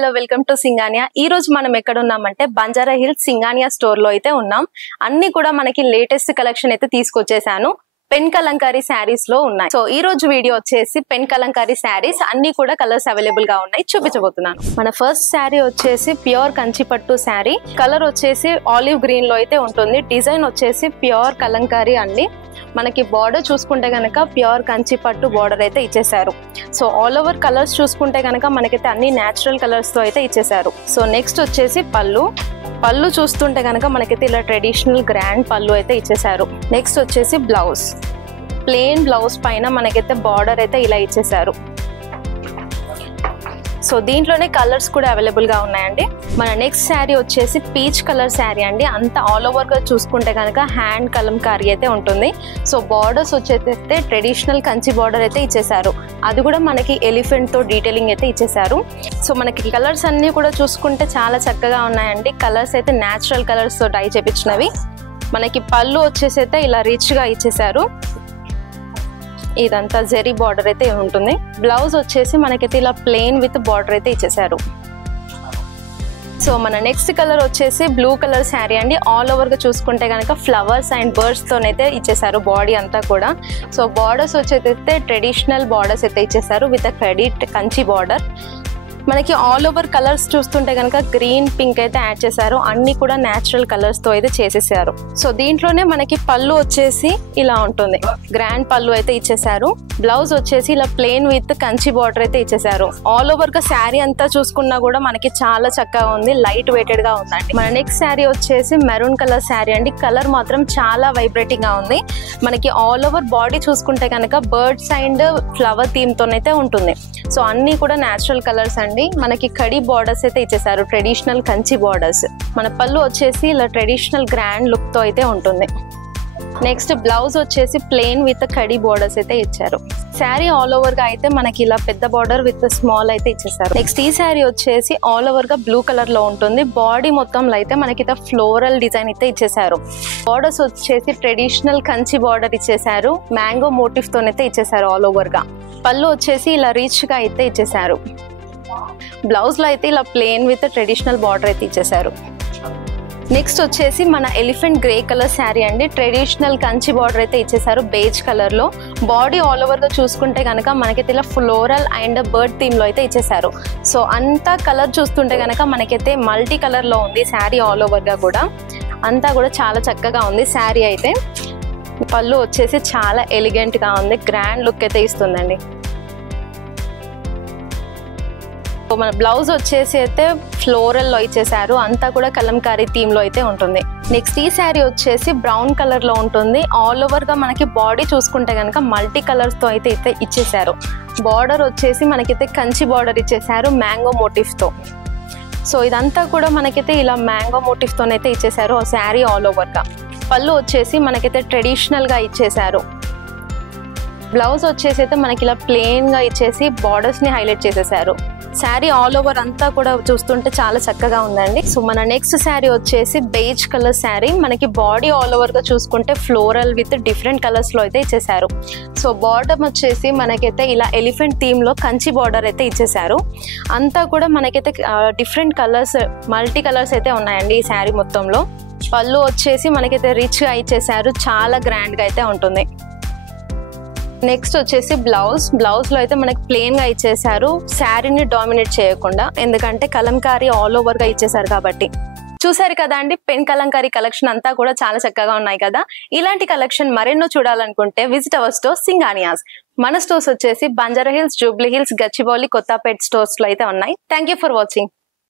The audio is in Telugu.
Hello welcome to Singhania. ఈ రోజు మనం ఎక్కడ ఉన్నామంటే బంజారా హిల్స్ సింగానియా స్టోర్ లో అయితే ఉన్నాం. అన్ని కూడా మనకి లేటెస్ట్ కలెక్షన్ అయితే తీసుకొచ్చేసాను. పెన్ కలంకారీ శారీస్ లో ఉన్నాయి. సో ఈ రోజు వీడియో వచ్చేసి పెన్ కలంకారీ శారీస్ అన్ని కూడా కలర్స్ అవైలబుల్ గా ఉన్నాయి, చూపించబోతున్నాను. మన ఫస్ట్ శారీ వచ్చేసి ప్యూర్ కంచిపట్టు శారీ. కలర్ వచ్చేసి ఆలివ్ గ్రీన్ లో అయితే ఉంటుంది. డిజైన్ వచ్చేసి ప్యూర్ కలంకారీ అండి. మనకి బార్డర్ చూసుకుంటే గనక ప్యూర్ కంచిపట్టు బార్డర్ అయితే ఇచ్చేసారు. సో ఆల్ ఓవర్ కలర్స్ చూసుకుంటే గనక మనకైతే అన్ని న్యాచురల్ కలర్స్ తో అయితే ఇచ్చేసారు. సో నెక్స్ట్ వచ్చేసి పళ్ళు చూస్తుంటే కనుక మనకైతే ఇలా ట్రెడిషనల్ గ్రాండ్ పళ్ళు అయితే ఇచ్చేసారు. నెక్స్ట్ వచ్చేసి బ్లౌజ్, ప్లెయిన్ బ్లౌజ్ పైన మనకైతే బార్డర్ అయితే ఇలా ఇచ్చేసారు. సో దీంట్లోనే కలర్స్ కూడా అవైలబుల్ గా ఉన్నాయండి. మన నెక్స్ట్ శారీ వచ్చేసి పీచ్ కలర్ శారీ అండి. అంత ఆల్ ఓవర్ గా చూసుకుంటే కనుక హ్యాండ్ కలంకారీ అయితే ఉంటుంది. సో బార్డర్స్ వచ్చేస్తే ట్రెడిషనల్ కంచి బార్డర్ అయితే ఇచ్చేసారు. అది కూడా మనకి ఎలిఫెంట్ తో డీటెయిలింగ్ అయితే ఇచ్చేసారు. సో మనకి కలర్స్ అన్ని కూడా చూసుకుంటే చాలా చక్కగా ఉన్నాయండి. కలర్స్ అయితే న్యాచురల్ కలర్స్ తో డై చేపించినవి. మనకి పళ్ళు వచ్చేసి అయితే ఇలా రిచ్ గా ఇచ్చేసారు. ఇదంతా జెరీ బార్డర్ అయితే ఉంటుంది. బ్లౌజ్ వచ్చేసి మనకైతే ఇలా ప్లెయిన్ విత్ బార్డర్ అయితే ఇచ్చేసారు. సో మన నెక్స్ట్ కలర్ వచ్చేసి బ్లూ కలర్ శారీ అండి. ఆల్ ఓవర్ గా చూసుకుంటే కనుక ఫ్లవర్స్ అండ్ బర్డ్స్ తోనైతే ఇచ్చేసారు బాడీ అంతా కూడా. సో బార్డర్స్ వచ్చేసి ట్రెడిషనల్ బార్డర్స్ అయితే ఇచ్చేసారు విత్ క్రెడిట్ కంచి బార్డర్. మనకి ఆల్ ఓవర్ కలర్స్ చూస్తుంటే కనుక గ్రీన్ పింక్ అయితే యాడ్ చేశారు. అన్ని కూడా న్యాచురల్ కలర్స్ తో అయితే చేసేసారు. సో దీంట్లోనే మనకి పళ్ళు వచ్చేసి ఇలా ఉంటుంది, గ్రాండ్ పళ్ళు అయితే ఇచ్చేసారు. బ్లౌజ్ వచ్చేసి ఇలా ప్లెయిన్ విత్ కంచి బార్డర్ అయితే ఇచ్చేసారు. ఆల్ ఓవర్ గా శారీ అంతా చూసుకున్నా కూడా మనకి చాలా చక్కగా ఉంది, లైట్ వెయిటెడ్ గా ఉందండి. మన నెక్స్ట్ శారీ వచ్చేసి మెరూన్ కలర్ శారీ అండి. కలర్ మాత్రం చాలా వైబ్రేటింగ్ గా ఉంది. మనకి ఆల్ ఓవర్ బాడీ చూసుకుంటే కనుక బర్డ్స్ అండ్ ఫ్లవర్ థీమ్ తోనైతే ఉంటుంది. సో అన్ని కూడా న్యాచురల్ కలర్స్ అండి. మనకి కడి బార్డర్స్ అయితే ఇచ్చేసారు, ట్రెడిషనల్ కంచి బార్డర్స్. మన పళ్ళు వచ్చేసి ఇలా ట్రెడిషనల్ గ్రాండ్ లుక్ తో అయితే ఉంటుంది. నెక్స్ట్ బ్లౌజ్ వచ్చేసి ప్లెయిన్ విత్ కడి బార్డర్స్ అయితే ఇచ్చారు. శారీ ఆల్ ఓవర్ గా అయితే మనకి ఇలా పెద్ద బార్డర్ విత్ స్మాల్ అయితే ఇచ్చేసారు. నెక్స్ట్ ఈ శారీ వచ్చేసి ఆల్ ఓవర్ గా బ్లూ కలర్ లో ఉంటుంది. బాడీ మొత్తంలో అయితే మనకి ఫ్లోరల్ డిజైన్ అయితే ఇచ్చేసారు. బార్డర్స్ వచ్చేసి ట్రెడిషనల్ కంచి బార్డర్ ఇచ్చేసారు. మ్యాంగో మోటివ్ తోనైతే ఇచ్చేసారు ఆల్ ఓవర్ గా. పళ్ళు వచ్చేసి ఇలా రీచ్ గా అయితే ఇచ్చేసారు. బ్లౌజ్ లో అయితే ఇలా ప్లెయిన్ విత్ ట్రెడిషనల్ బార్డర్ అయితే ఇచ్చేసారు. నెక్స్ట్ వచ్చేసి మన ఎలిఫెంట్ గ్రే కలర్ శారీ అండి. ట్రెడిషనల్ కంచి బార్డర్ అయితే ఇచ్చేసారు బేజ్ కలర్ లో. బాడీ ఆల్ ఓవర్ గా చూసుకుంటే కనుక మనకైతే ఇలా ఫ్లోరల్ అండ్ బర్డ్ థీమ్ లో అయితే ఇచ్చేసారు. సో అంతా కలర్ చూస్తుంటే కనుక మనకైతే మల్టీ కలర్ లో ఉంది శారీ ఆల్ ఓవర్ గా కూడా. అంతా కూడా చాలా చక్కగా ఉంది శారీ అయితే. పళ్ళు వచ్చేసి చాలా ఎలిగెంట్ గా ఉంది, గ్రాండ్ లుక్ అయితే ఇస్తుందండి. మన బ్లౌజ్ వచ్చేసి అయితే ఫ్లోరల్ లో ఇచ్చేసారు. అంతా కూడా కలంకారీ థీమ్ లో అయితే ఉంటుంది. నెక్స్ట్ ఈ శారీ వచ్చేసి బ్రౌన్ కలర్ లో ఉంటుంది. ఆల్ ఓవర్ గా మనకి బాడీ చూసుకుంటే కనుక మల్టీ కలర్స్ తో అయితే ఇచ్చేసారు. బార్డర్ వచ్చేసి మనకైతే కంచి బార్డర్ ఇచ్చేసారు మ్యాంగో మోటివ్ తో. సో ఇదంతా కూడా మనకైతే ఇలా మ్యాంగో మోటివ్ తోనైతే ఇచ్చేసారు శారీ ఆల్ ఓవర్ గా. పళ్ళు వచ్చేసి మనకైతే ట్రెడిషనల్ గా ఇచ్చేసారు. బ్లౌజ్ వచ్చేసి అయితే మనకి ఇలా ప్లెయిన్ గా ఇచ్చేసి బార్డర్స్ ని హైలైట్ చేసేసారు. శారీ ఆల్ ఓవర్ అంతా కూడా చూస్తుంటే చాలా చక్కగా ఉందండి. సో మన నెక్స్ట్ శారీ వచ్చేసి బేజ్ కలర్ శారీ. మనకి బాడీ ఆల్ ఓవర్ గా చూసుకుంటే ఫ్లోరల్ విత్ డిఫరెంట్ కలర్స్ లో అయితే ఇచ్చేసారు. సో బార్డర్ వచ్చేసి మనకైతే ఇలా ఎలిఫెంట్ థీమ్ లో కంచి బార్డర్ అయితే ఇచ్చేసారు. అంతా కూడా మనకైతే డిఫరెంట్ కలర్స్, మల్టీ కలర్స్ అయితే ఉన్నాయండి ఈ శారీ మొత్తంలో. పళ్ళు వచ్చేసి మనకైతే రిచ్ గా ఇచ్చేసారు, చాలా గ్రాండ్ గా అయితే ఉంటుంది. నెక్స్ట్ వచ్చేసి బ్లౌజ్ లో అయితే మనకి ప్లెయిన్ గా ఇచ్చేసారు, శారీని డామినేట్ చేయకుండా. ఎందుకంటే కలంకారీ ఆల్ ఓవర్ గా ఇచ్చేసారు కాబట్టి. చూసారు కదా అండి, పెన్ కలంకారీ కలెక్షన్ అంతా కూడా చాలా చక్కగా ఉన్నాయి కదా. ఇలాంటి కలెక్షన్ మరెన్నో చూడాలనుకుంటే విజిట్ అవర్ స్టోర్ సింగానియాస్. మన స్టోర్స్ వచ్చేసి Banjara hills, Jubilee hills, Gachibowli, Kothapet stores లో అయితే ఉన్నాయి. Thank you for watching.